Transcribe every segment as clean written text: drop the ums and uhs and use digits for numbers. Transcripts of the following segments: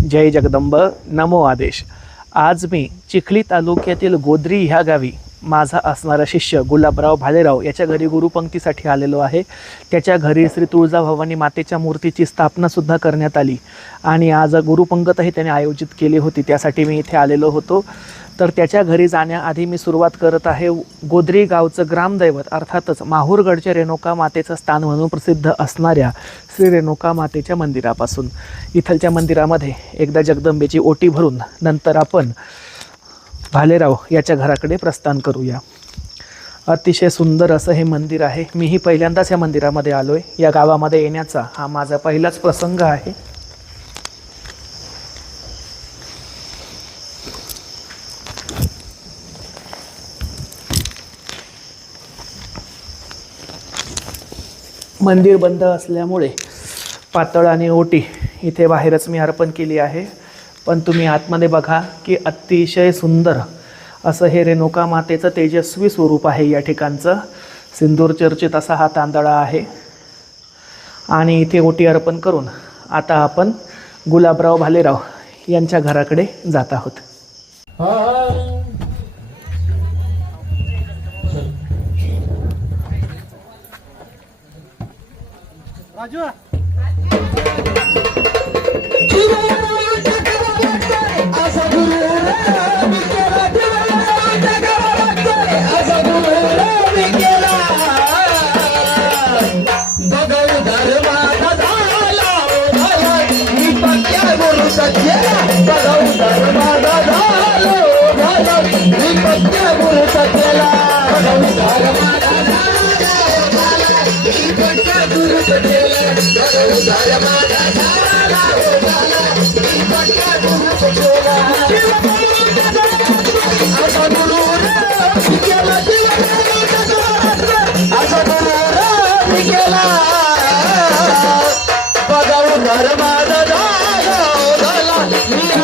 जय जगदंब नमो आदेश। आज मी चिखली तालुक्यातील गोद्री ह्या गावी माझा असणारा शिष्य गुलाबराव भालेराव याच्या घरी गुरुपंक्तीसाठी आलेलो आहे। त्याच्या घरी श्री तुळजाभवानी मातेच्या मूर्तीची स्थापनासुद्धा करण्यात आली आणि आज गुरुपंगतही त्याने आयोजित केली होती, त्यासाठी मी इथे आलेलो होतो। तर त्याच्या घरी जाण्याआधी मी सुरुवात करत आहे गोद्री गावचं ग्रामदैवत अर्थातच माहूरगडच्या रेणुका मातेचं स्थान म्हणून प्रसिद्ध असणाऱ्या श्री रेणुका मातेच्या मंदिरापासून। इथलच्या मंदिरामध्ये एकदा जगदंबेची ओटी भरून नंतर आपण भालेराव याच्या घराकडे प्रस्थान करूया। अतिशय सुंदर असं हे मंदिर आहे। मीही पहिल्यांदाच या मंदिरामध्ये आलो आहे। या गावामध्ये येण्याचा हा माझा पहिलाच प्रसंग आहे। मंदिर बंद असल्यामुळे पातळ आणि ओटी इथे बाहेरच मी अर्पण केली आहे, पण तुम्ही आतमध्ये बघा की अतिशय सुंदर असं हे रेणुका मातेचं तेजस्वी स्वरूप आहे। या ठिकाणचं सिंदूर चर्चित असा हा तांदळा आहे आणि इथे ओटी अर्पण करून आता आपण गुलाबराव भालेराव यांच्या घराकडे जात आहोत। राजू बघाऊ घर माझा झाला मी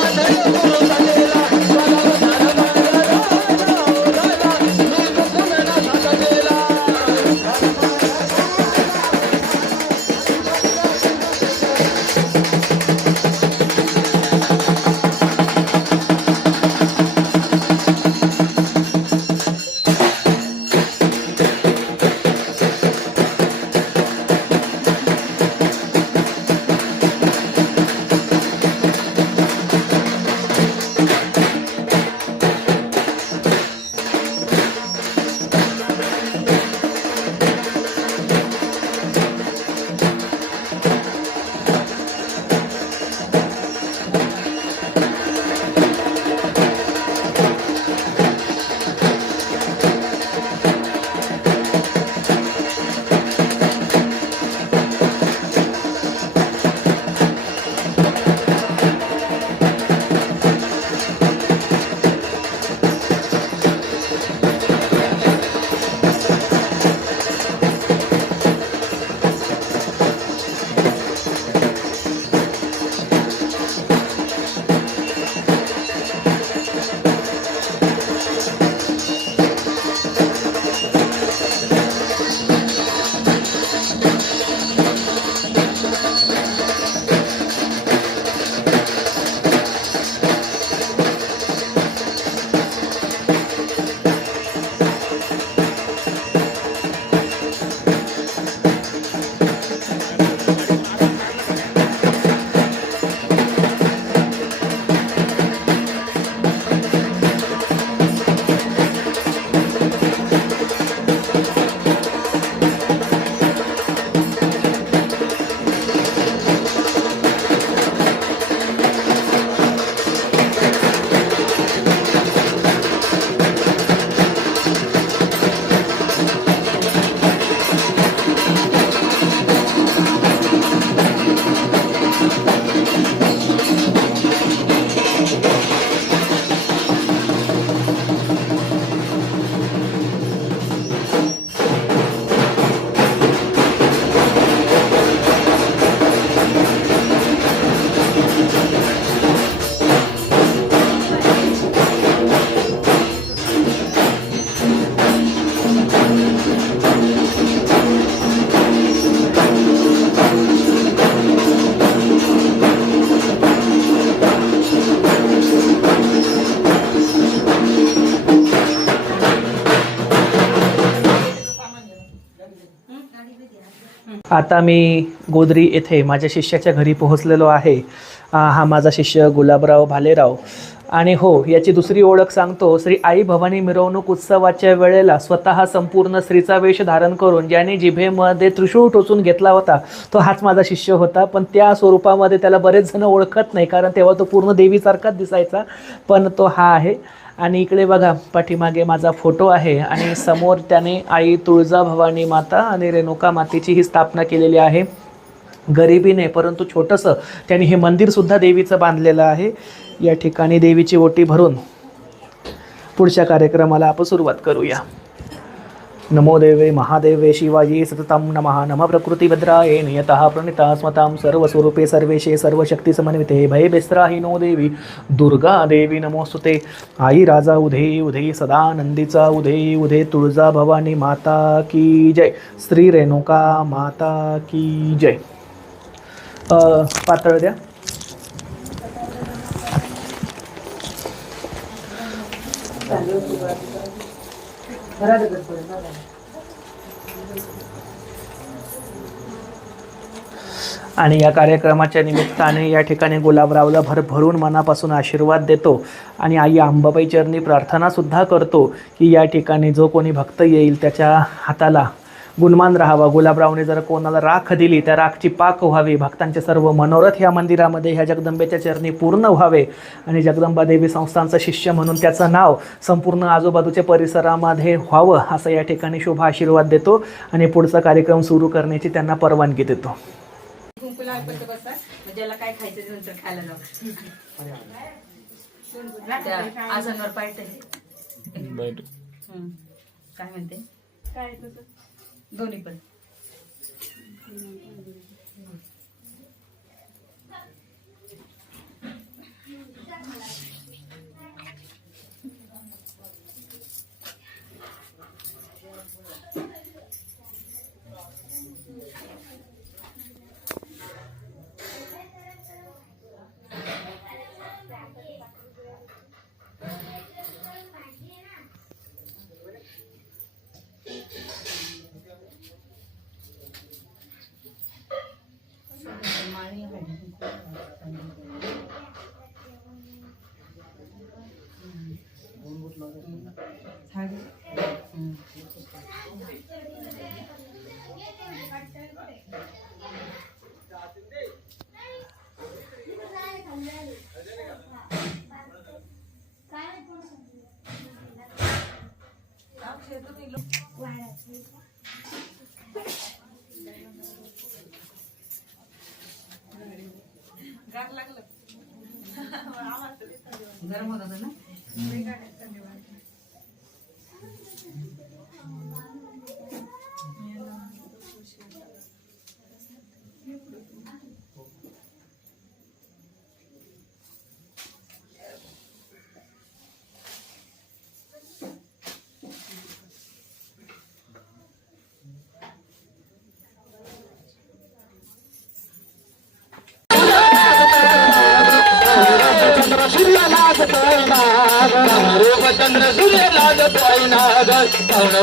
आता मी गोदरी येथे माझ्या शिष्याच्या घरी पोहोचलेलो आहे. हा माझा शिष्य गुलाबराव भालेराव. आणि हो, याची दुसरी ओळख सांगतो. श्री आई भवानी मिरवणूक उत्सवाच्या वेळेला स्वतः संपूर्ण स्त्रीचा वेश धारण करून ज्याने जिभेमध्ये त्रिशूळ टोचून घेतला होता तो हाच माझा शिष्य होता. पण त्या स्वरूपामध्ये त्याला बरेच जण ओळखत नाही, कारण तेव्हा तो पूर्ण देवीसारखाच दिसायचा. पण तो हा आहे. आणि इकडे बघा, पाठीमागे माझा फोटो आहे आणि समोर त्याने आई तुळजाभवानी माता आणि रेणुका मातेची ही स्थापना केलेली आहे. गरिबीने परंतु छोटंसं त्यांनी हे मंदिरसुद्धा देवीचं बांधलेलं आहे. या ठिकाणी देवीची ओटी भरून पुढच्या कार्यक्रमाला आपण सुरुवात करूया. नमो देवे महादेवे शिवाजी सततं नमः. नमः प्रकृतिभद्राये नियतः प्रणिता स्मतां सर्वस्वरूपे सर्वेशे सर्वशक्तिसमन्विते भयभेस्त्राहिनो देवी दुर्गा देवी नमोस्तुते. आई राजा उधे उधे सदानंदीचा उधे उधे तुळजा भवानी माता की जय. श्री रेणुका माता की जय. पातळ द्या. आणि या कार्यक्रमाच्या निमित्ताने या ठिकाणी गुलाबरावला भरभरून मनापासून आशीर्वाद देतो आणि आई अंबाबाई चरणी प्रार्थनासुद्धा करतो की या ठिकाणी जो कोणी भक्त येईल त्याच्या हाताला गुणमान राहावा. गुलाबरावने जर कोणाला राख दिली त्या राखची पाक व्हावी. भक्तांचे सर्व मनोरथ ह्या मंदिरामध्ये ह्या जगदंबेच्या चरणी पूर्ण व्हावे आणि जगदंबा देवी संस्थांचा शिष्य म्हणून त्याचं नाव संपूर्ण आजूबाजूच्या परिसरामध्ये व्हावं असं या ठिकाणी शुभ आशीर्वाद देतो आणि पुढचा कार्यक्रम सुरू करण्याची त्यांना परवानगी देतो. ज्याला काय खायचं नंतर खायला जाऊ. आजनवर पाहिजे काय म्हणते काय दोन्ही पण गरम होत होतं ना. रूपचंद्र सूर्य लागतोय नाग.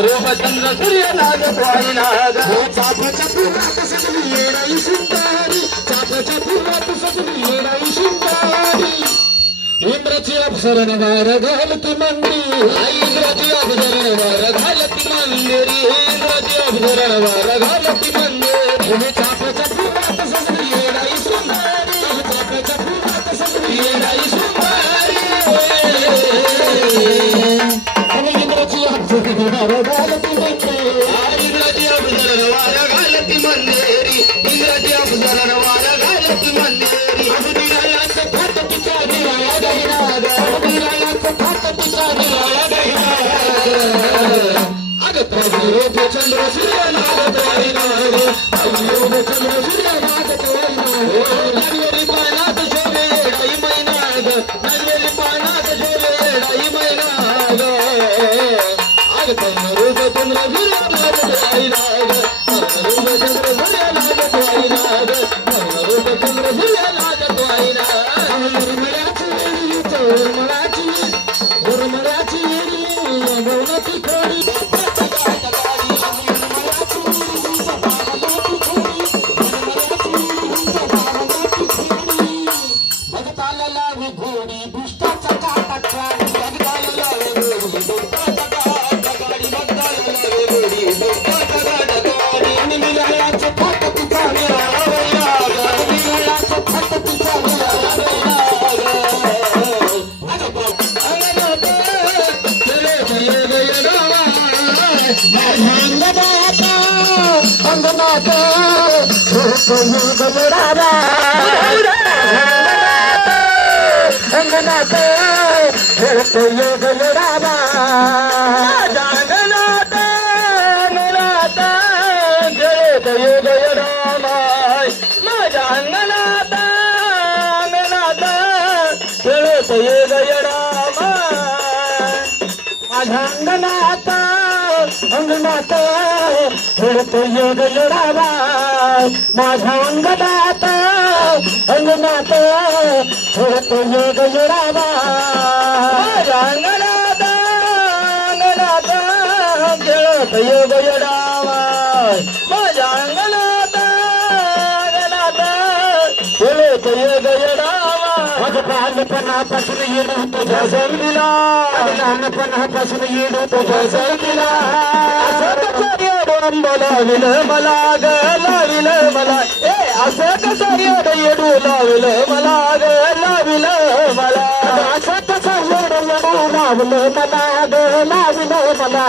रूपचंद्र सूर्य लागतोय नाग. चाफाच्या फुलात सजली येणारी सुंदरी. चाफाच्या फुलात सजली येणारी सुंदरी. इंद्राची अप्सरण वार घालती मंदिर. इंद्राची अप्सरण वार घालती मंदिरी. इंद्राची अप्सरण वार घालती मंदिर. चाफाच्या फुलात सजली येणारी सुंदरी. चाफाच्या फुलात सजली येणारी सुंदरी. इंद्राची अप्सरण वार घालती मंदिरी. इंद्राची अप्सरण वार घालती मंदिरी. इंद्राची अप्सरण वार घालती मंदिरी. अगदिरायाचं फाट तिच्या दिवाळ्या गहिनाग. अगदिरायाचं फाट तिच्या दिवाळ्या गहिनाग. अग प्रभू रूपचंद्र सूर्य लागतोय नाग. प्रभू रूपचंद्र सूर्य लागतोय नाग. नागवेली पानात शोभे येडाई मैनाग. नागवेली पानात शोभे येडाई मैनाग. अग प्रभू रूपचंद्र सूर्य लागतोय नाग. प्रभू रूपचंद्र सूर्य लागतोय नाग. प्रभू रूपचंद्र सूर्य लागतोय नाग. उर्मळाची उर्मळाची गौनती खोडी. जगताला लावी घोडी दुष्टाचा काटा जगताला लावी घोडी दुष्टाचा काटा गाडी बघताला लावी घोडी दुष्टाचा काटा गाडी आणि मिळाल्याचं फाट तुझा मिळाला मिळाल्याचं फाट तुझा मिळाला अंगनाथ अंगनाथ खेळतो योग लढावा अंगनाथ अंगनाथ खेळतो योग लढावा माझ्या अंगनाथ अंगनाथ खेळतो योग लढावा माझ्या अंगनाथ अंगनाथ खेळतो योग लढावा माझ्या अंगनाथ अंगनाथ खेळतो योग लढावा माझ्या अंगनाथ अंगनाथ खेळतो योग लढावा माझ्या अंगनाथ अंगनाथ खेळतो योग लढावा माझ्या लहानपणापासून येणं तुझ्या जवळीला लहानपणापासून येणं तुझ्या जवळीला लाविलं मला ग लाविलं मला असं कसं येडू लाविलं मला ग लाविलं मला असं कसं येडू लावलं मला ग लाविलं मला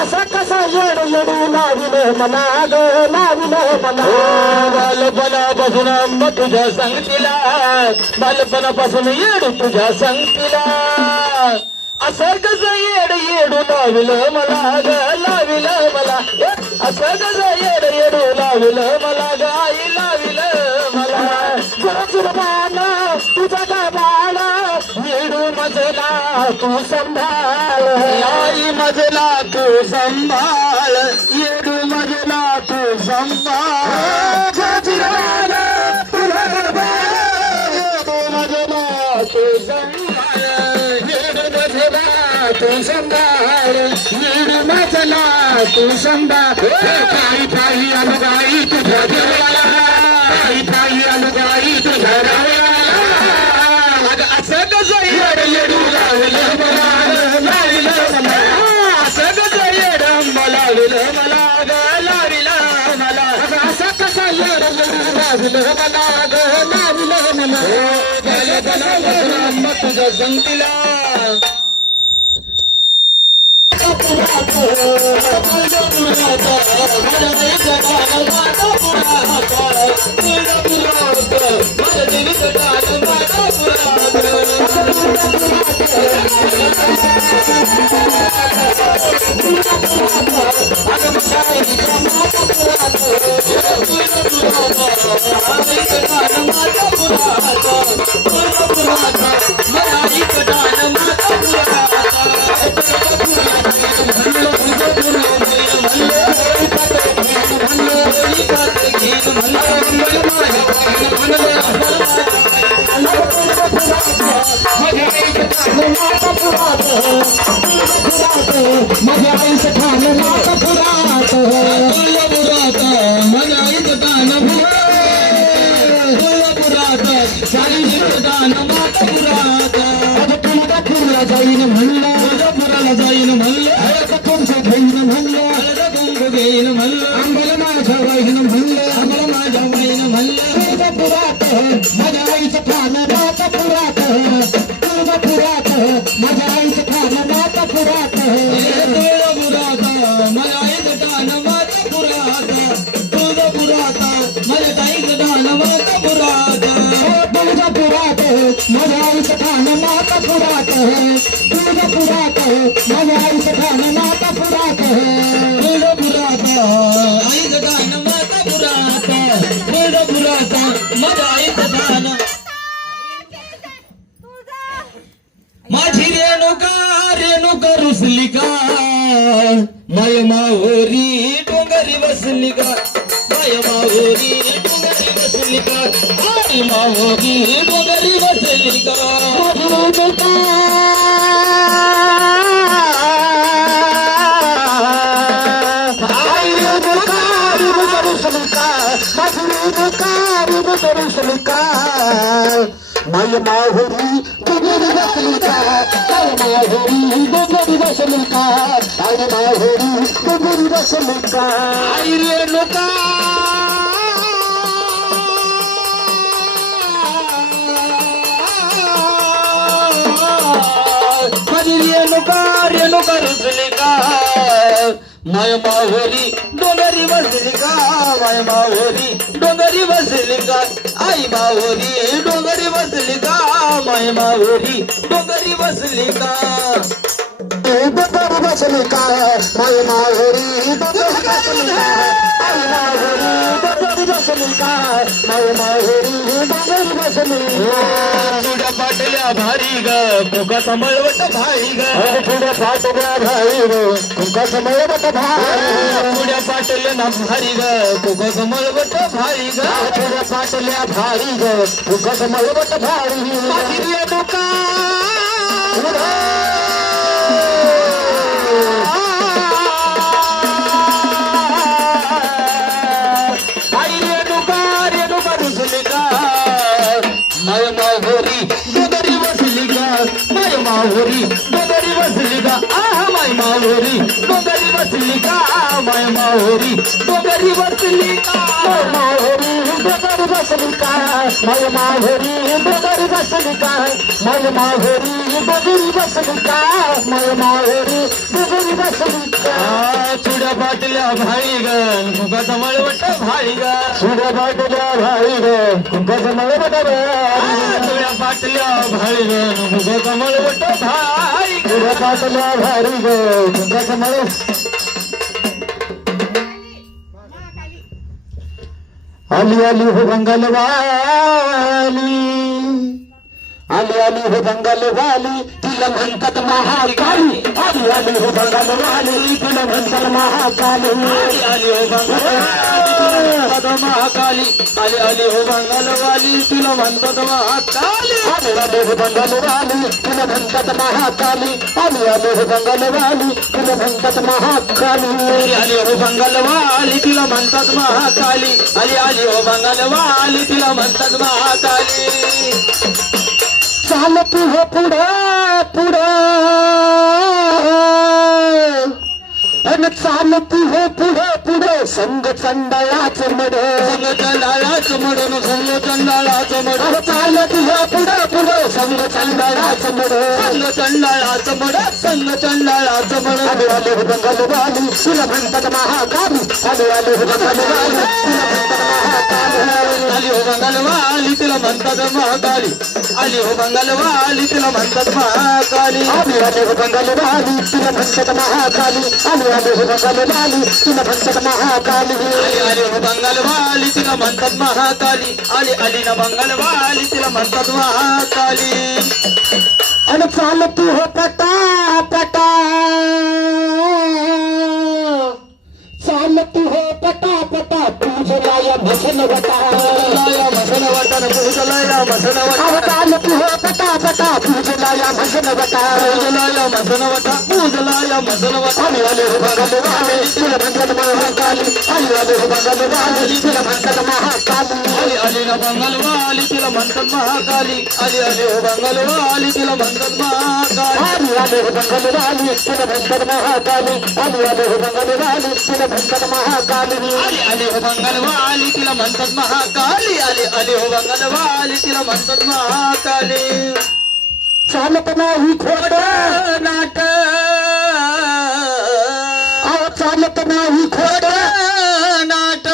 असं कसं येडू लाविलं मला ग लाविलं मला बालपणापासून अंब तुझ्या संगतीला बालपणापासून येडू तुझ्या संगतीला असं कसं येडू लाविलं मला ग लाविलं मला असं कसं येडू लाविलं मला ग आई लाविलं मला गुरुबाना तुझा गाबाना येडू मजला तू संभाळ आई मजला तू संभाळ येडू मजला तू संभाळ गुरुबाना तुझा गाबाना येडू मजला तू संभाळ तू संभाळ नीड मजला तू संभाळ काही काही अनुगाई तुझ्या देवाला काही काही अनुगाई तुझ्या देवाला असं कसं येडू लावलं मला लावलं मला असं कसं येड लावलं मला लावलं मला असं कसं येडू लावलं मला लावलं मला तुझ्या संगतीला माझ्या आईचं ठाण नातं पुरात माझ्या आईचं ठाण पुरात चाळीस दान मात पुरात तुळजापूरला जाईन म्हणलं तुळजापुराला जाईन म्हणलं तुमचं घेईन म्हणलं तुमचं घेईन म्हणलं आंबल माझ्या वाईन म्हणलं आंबल माझ्या वाईन म्हणलं तुळजापुरात माझ्या आईचं ठाण नातं पुरात तुळजापुरात माझ्या आईचं ठाण नातं पुरात तुळजापुरात माझ्या आईचं ठाण नातं पुरात तुळजापुरात माझ्या ताईचं ठाण नातं पुरात तुळजापुरात माझ्या आईचं ठाण नातं पुरात तुळजापुरात माझ्या आईचं ठाण नातं पुरात तुळजापुरात आईचं ठाण नातं पुरात तुळजापुरात माझ्या आईचं ठाण माझी रेणुका रुसली का माय माहोरी डोंगरी बसली का माय माहोरी डोंगरी बसली का आणि माहोरी डोंगरी बसली का माय माय माहुरी डोंगरी बसली का माय माहुरी डोंगरी बसली का आई माहुरी डोंगरी बसली का आई रेणुका माझी रेणुका रुजली का माय माहुरी डोंगरी बसली का माय माहुरी डोंगरी बसली का आई माहुरी डोंगरी बसली का माय माहुरी डोंगरी बसली का डोंगरी बसली का माय माहुरी डोंगरी बसली का आई माहुरी डोंगरी बसली का माय माहुरी डोंगरी बसली तुझ्या पाटल्या भारी ग कोका समळवट भारी ग तुझ्या पाटल्या भारी ग कोका समळवट भारी तुझ्या पाटल्या ना भारी ग कोका समळवट भारी ग तुझ्या पाटल्या भारी ग कोका समळवट भारी माझी रेणुका आई रेणुका रुजली का माय माहुरी डोंगरी बसली का माय माहुरी डोंगरी बसली का आहा माय माहुरी डोंगरी बसली का माय माहुरी डोंगरी बसली का माहुरी डोंगरी बसली का माय माहुरी डोंगरी बसली का माय माहुरी डोंगरी बसली का माय माहुरी डोंगरी बसली का चुड्या बाटल्या भाई ग मुगाचा मळवट भाई ग चुड्या बाटल्या भाई ग मुगाचा मळवट तुझ्या पाटल्या भारी ग मुगाचा मळवट भारी तुझ्या पाटल्या भारी ग मुगाचा मळवट आली आली हो बंगालवाली आली आली हो बंगालवाली तिला म्हणतात महाकाली आली आली हो बंगालवाली तिला म्हणतात महाकाली आली हो बंगालवाली महाकाली आली आली हो बंगालवाली तिला म्हणतात महाकाली आली आली हो बंगालवाली तिला म्हणतात महाकाली आली आली हो बंगालवाली तिला म्हणतात महाकाली आली हो बंगालवाली तिला म्हणतात महाकाली आली आली हो बंगालवाली तिला म्हणतात महाकाली चालत हो पुढं पुढं अन चालत हो पुढं पुढं संग चंडाळाचं मड संग चंडाळाचं मड संग चंडाळाचं मड चालत हो पुढं पुढं संग चंडाळाचं मड संग चंडाळाचं मड संग चंडाळाचं मड आले आले हो बंगालवाली तुला म्हणतात महाकाली आले आले हो बंगालवाली तुला म्हणतात महाकाली आली हो बंगालवाली तिला म्हणतात महाकाली आली आली हो बंगालवाली तिला म्हणतात महाकाली आली आली हो बंगालवाली तिला म्हणतात महाकाली आली आली हो बंगालवाली तिला म्हणतात महाकाली आली आली ना बंगालवाली तिला म्हणतात महाकाली आणि चालत हो पटा पटा चालत हो पटा पटा पूजलाया भसन वटा भसन वटा पूजलाया भसन वटा चालत हो पटा पटा पूजलाया भसन वटा पूजलाया भसन वटा पूजलाया भसन वटा आली आली हो बंगालवाली तिला म्हणतात महाकाली आली आली हो बंगालवाली तिला म्हणतात महाकाली आली आली ना बंगालवाली तिला म्हणतात महाकाली आली आली हो बंगालवाली तिला म्हणतात महाकाली आली आली हो बंगालवाली तिला म्हणतात महाकाली आली आली हो बंगालवाली तिला म्हणतात महाकाली आली आली हो बंगालवाली तिला म्हणतात महाकाली आली आली हो बंगालवाली तिला म्हणतात महाकाली चालत नाही खोट नाट चालत नाही खोट नाट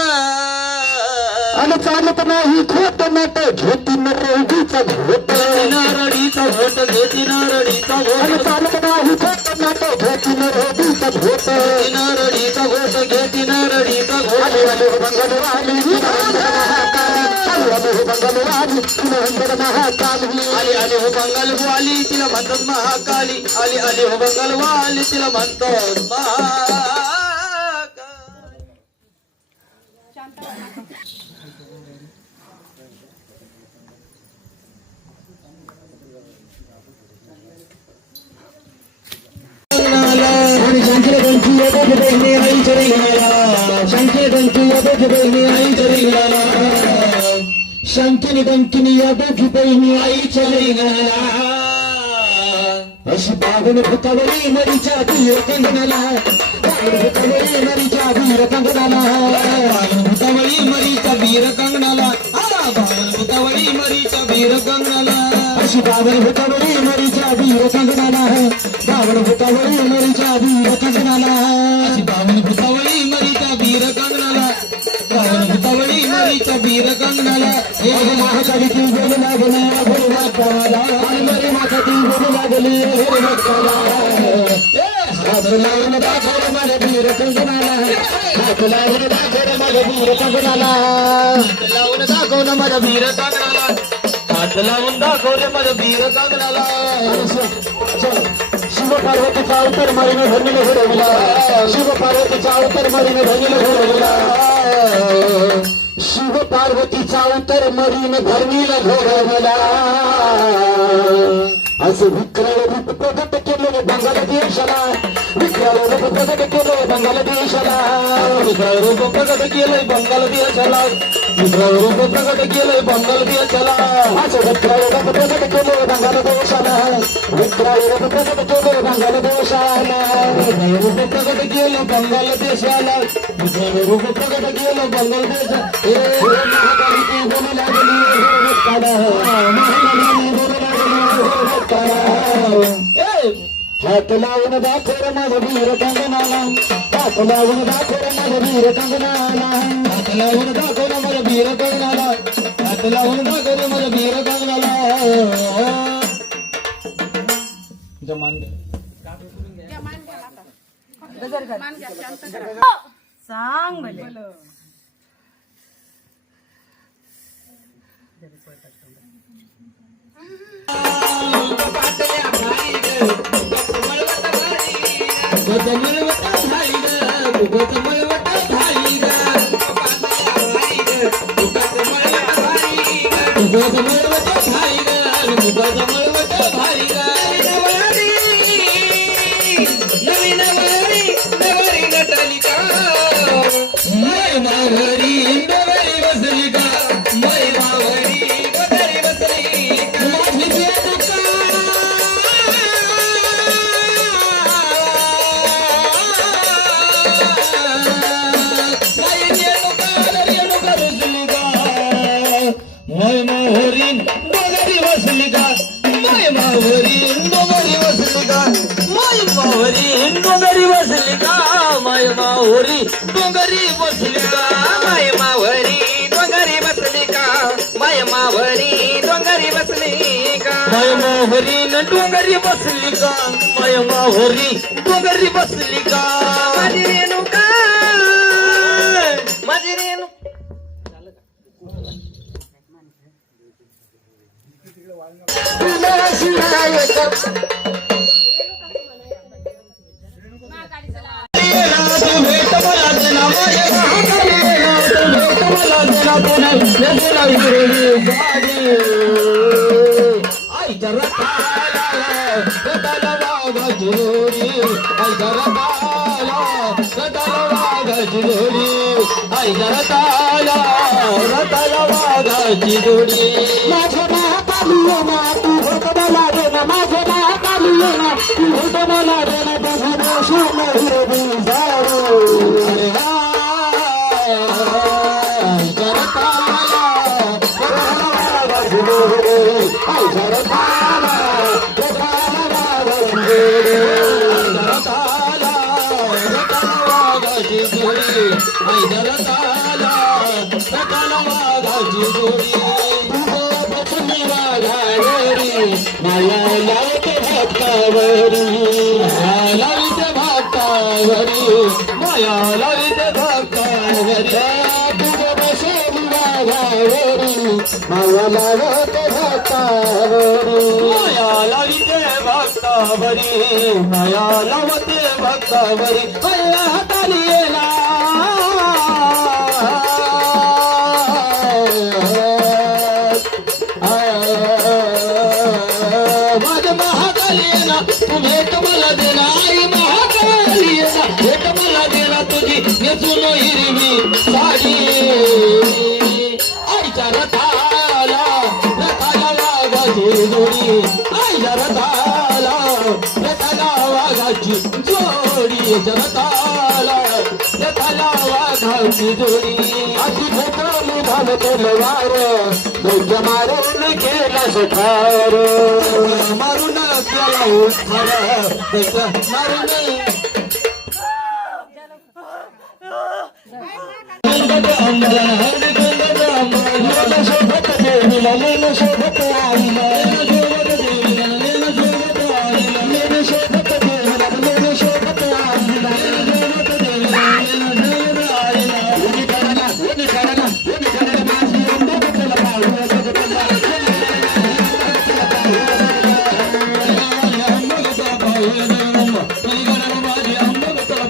आणि चालत नाही खोट नाट घेती नरडीचा घोट नरडीचा घोट घेती नरडीचा घोट चालत नाही खोट नाट घेती नरडीचा घोट नरडीचा घोट घेती नरडीचा घोट आली आली हो बंगालवाली तिला म्हणतात महाकाली आली आली हो बंगालवाली तिला म्हणतात महाकाली आली आली हो बंगालवाली तिला म्हणतात महाकाली आली आली हो बंगालवाली तिला म्हणतात महाकाली शंकी आणि डंकिनी या दोघी बहिणी आईच्या लिंगणाला अशी बावन भूतावरी मरीच्या बीर कंगनाला बावन भूतावरी मरीच्या बीर कंगनाला बावन भूतावरी मरीच्या बीर कंगनाला बावन भूतावरी मरीच्या बीर कंगनाला अशी बावन भूतावरी मरीच्या बीर कंगनाला बावन भूतावरी मरीच्या बीर कंगनाला अशी बावन भूतावरी मरीच्या बीर कंगनाला बावन भूतावरी मरीच्या बीर कंगनाला हे महाकाली ती बोलू लागली बोलू लागला आणि मरी माता ती बोलू लागली हात लावून दाखव माझ्या बीर कंगनाला हात लावून दाखव माझ्या बीर कंगनाला हात लावून दाखव ना माझ्या बीर कंगनाला हात लावून दाखवले माझ्या बीर कंगनाला शिव पार्वतीचा अवतार मारीने धरणीला घडवला शिव पार्वतीचा अवतार मारीने धरणीला घडवला शिव पार्वतीचा अवतार मारीने धरणीला घडवला असं विक्राळ रूप प्रगट केलेले बंगाल देशाला विक्राळ रूप प्रगट केले बंगाल देशाला विक्राळ रूप प्रगट केलंय बंगाल देशाला विक्राळ रूप प्रगट केलंय बंगाल देशाला असं विक्राळ रूप प्रगट केले बंगाल देशाला विक्राळ रूप प्रगट केले बंगाल देशाला रूप प्रगट केलं बंगाल देशाला विक्राळ रूप प्रगट केलं बंगाल देशाला महाकाली ती बोलू लागली महाकाली बोलू हात लावून दाखव माझ्या बीर कंगनाला हात लावून दाखव माझ्या बीर कंगनाला हात लावून दाखव माझ्या बीर कंगनाला हात लावून दाखव माझ्या बीर कंगनाला सांग भले डोंगरी बसली का माय मावरी डोंगरी बसली का माय मावरी डोंगरी बसली का माय मावरी डोंगरी बसली का माय मावरी न डोंगरी बसली का माय मावरी डोंगरी बसली का माझी रेणुका माझी रेणुका माया लावते भक्तावरी हाताली येला माझ्या महाकाली येना तू भेट मला देना आई महाकाली येना भेट मला देना तुझी नेसून हिरवी साडी आईच्या रथाला आई रथाला रथाला वाघाची जोडी रथाला रथाला वाघाची जोडी अशी भेटली धाम तलवार दोघ्या मारून केला सठार मारून केला उठार मारून शोभत देवीला लेन शोभत आईला शोभत देवीला लेन शोभत आईला माझी अंबाबतला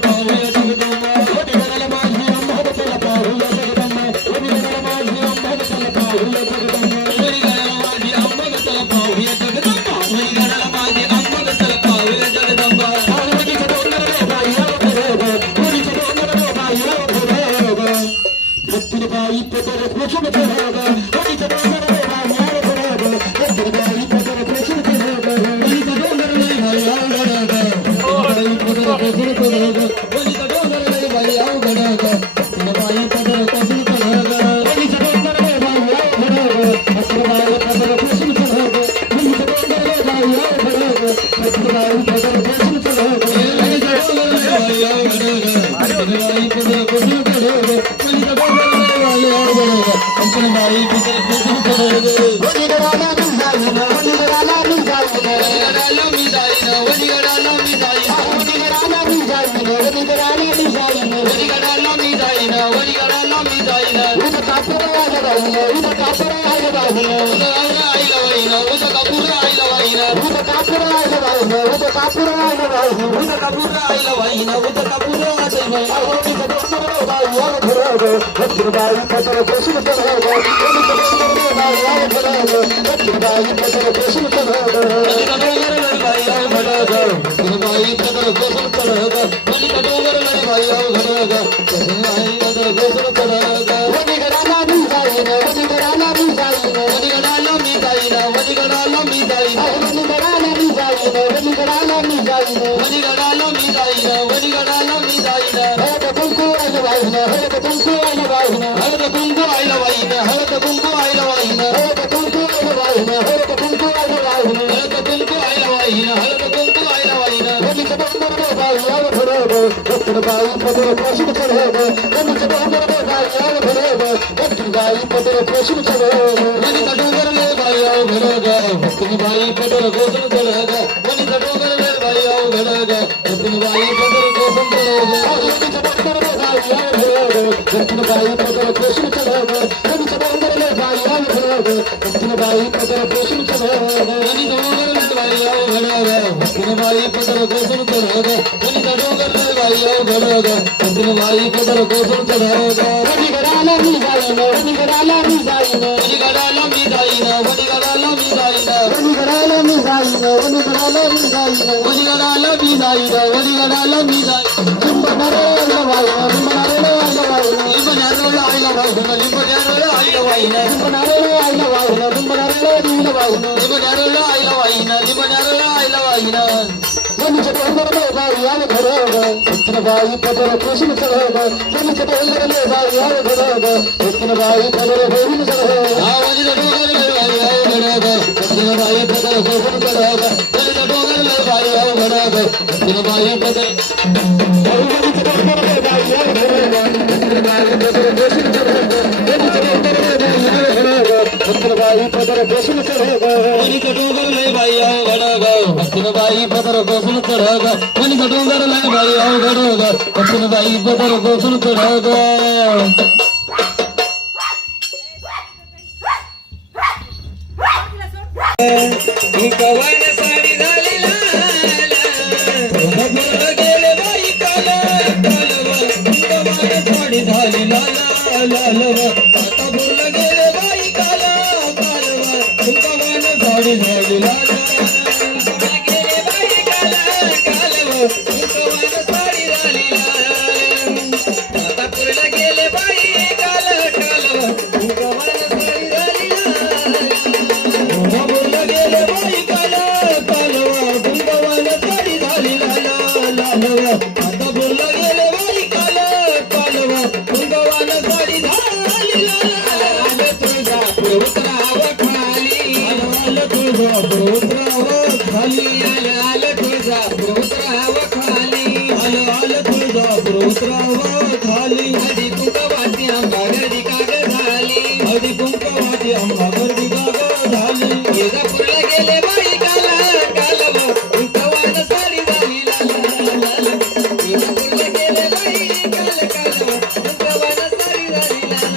गेले बाई खाली आलं आलं तुळजापूर उतरावं खाली आलं आलं तुळजापूर उतरावं खाली हळदी कुंकवाची आंबा गर्दी काग झाली हळदी कुंकवाची आंबा गर्दी काग झाली तुळजापूरला गेले बाई काला कालव कुंकवानं साडी झाली लाल लाल तुळजापूरला गेले बाई काल कालव कुंकवानं साडी झाली लाल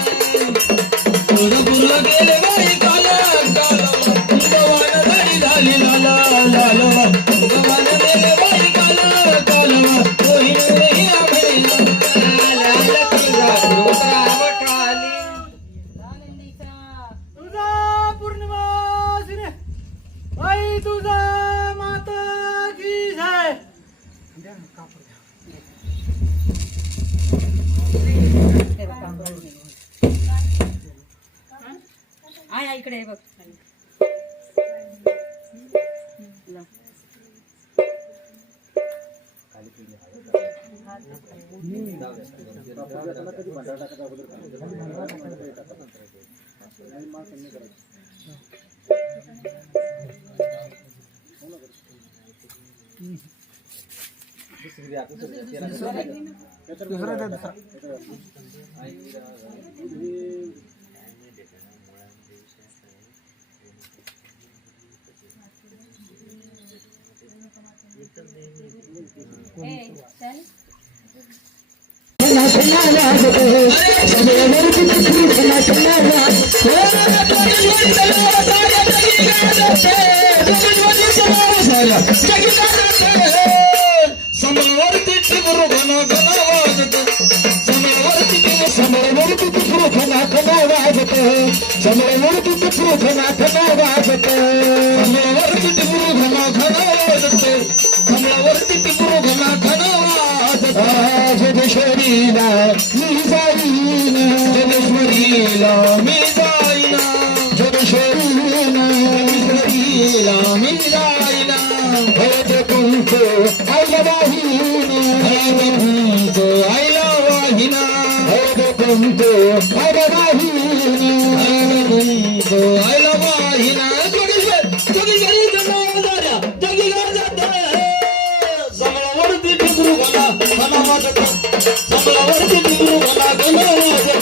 तुळजापूरला गेले बाई काला कालव कुंकवानं साडी झाली लाल लाल कुंकवानं गेले बाई काला कालव कोहिनूरही आंबे लाल लाल तुळजापूर उतरावं खाली तुझा पौर्णिमा सिने बाई तुझा माता की जय. आय इकडे आहे बघ. समोरवरती टिबरू घन घन वाजत समोरवरती समोरवरती टिबरू घन घन वाजत समोरवरती टिबरू घन घन वाजत समोरवरती टिबरू घन घन वाजत समोरवरती टिबरू घन घन वाजत जोगेश्वरीला मी जाईन जोगेश्वरीला मी जाईन जोगेश्वरीला मी जाईन हळद कुंकू आईला वाहीन हळद कुंकू आईला वाहीन हळद कुंकू आईला वाहीन हळद कुंकू आईला वाहीन जोगेश्वरी जमादाऱ्या जगीला जाते समोरवरती टिबरू घना घना वाजत समोरवरती टिबरू घना घना वाजत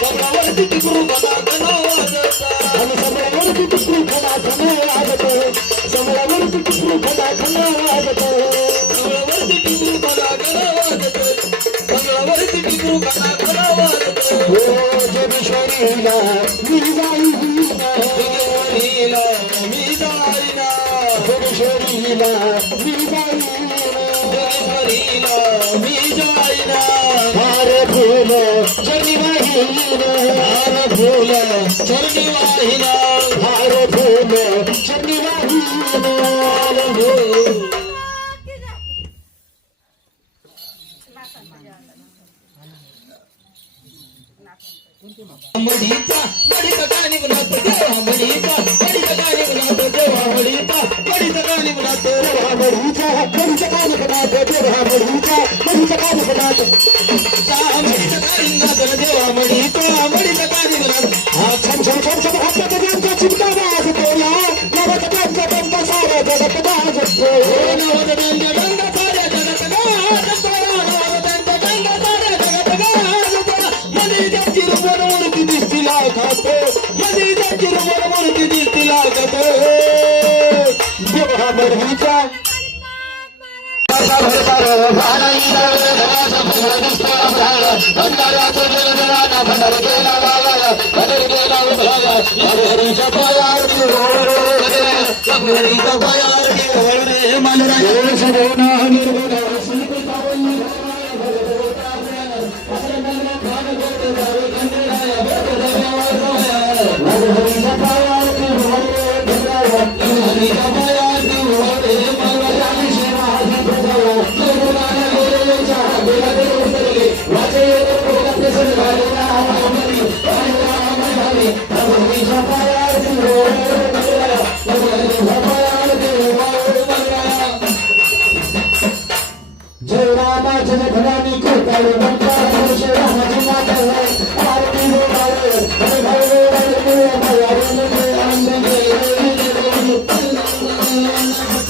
समोरवरती टिबरू घना घना वाजत आणि समोरवरती टिबरू घना घना वाजत समोरवरती टिबरू घना घना वाजत समोरवरती टिबरू घना घना वाजत समोरवरती टिबरू घना घना वाजत हो जोगेश्वरीला मी जाईन जोगेश्वरीला मी जाईन जोगेश्वरीला मी जाईन जोगेश्वरीला मी जाईन हार फूल चरणी वाहीन हार फूल चरणी वाहीन हार फूल चरणी वाहीन हार फूल मडीचा मडीचा गाणी बोलतो देवा मडीचा मडीचा गाणी बोलतो देवा मडीचा मडीचा गाणी बोलतो देवा मडीचा मडीचा गाणी बोलतो देवा मडीचा मडीचा गाणी बोलतो मडीचा गाणी बोलतो देवा मडीचा मडीचा गाणी बोलतो हा छम छम छम छम हातात त्यांचा चिमटा वाजतो या नवत त्यांचा त्यांचा सारा जगत वाजतो नवत त्यांचा त्यांचा सारा जगत वाजतो नवत त्यांचा त्यांचा सारा जगत वाजतो मध्ये त्यांची रूपवरती दिसती लागतो मध्ये त्यांची रूपवरती दिसती लागतो देवा मडीचा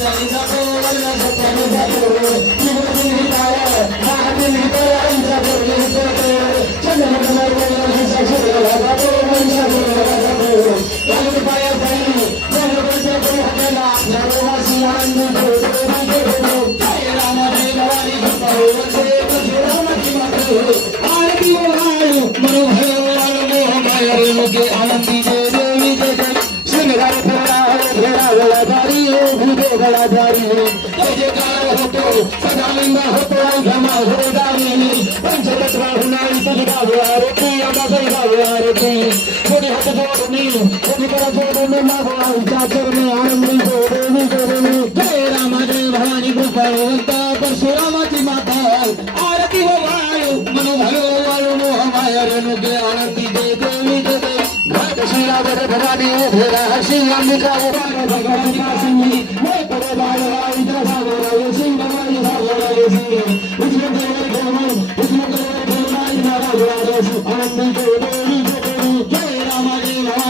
सत्याने जातो वर्ण सत्याने जातो निवडून टाळ्या महादिनी तळांचा बोलले जातो चंद्रकमल वर्ण साक्षरला जातो वंशा बोलला जातो याला पाया पायी जगवंत बोलला नववासी आनंद बोलतो जय रामदेव वारी भक्तो वंदे परशुरामाची मातो आरती वायू मनोहर मोह माया मुके आनंदी देवी जय सिंगार फेरा दारी हो भूदे गला दारी हो जय होतो सदानंद होतो घमा हो दारी पंचतत्व हुनाई तुझा आरती आबा गई आरती कोणी हात जोडणी कोणी करा जोडणी मागो आमच्या चरणी आनंदी जोडणी जय रामदेव भवानी कृपावंत परशुरामाची माता आरती हो वायू मनोहर वायू मोह माया रेणुके आनंदी देवी जय श्रीराम भवानी भेरा श्री अंबिका भगवान का सिंह मैं परे बाल राज सागर सिंह भवानी सागर सिंह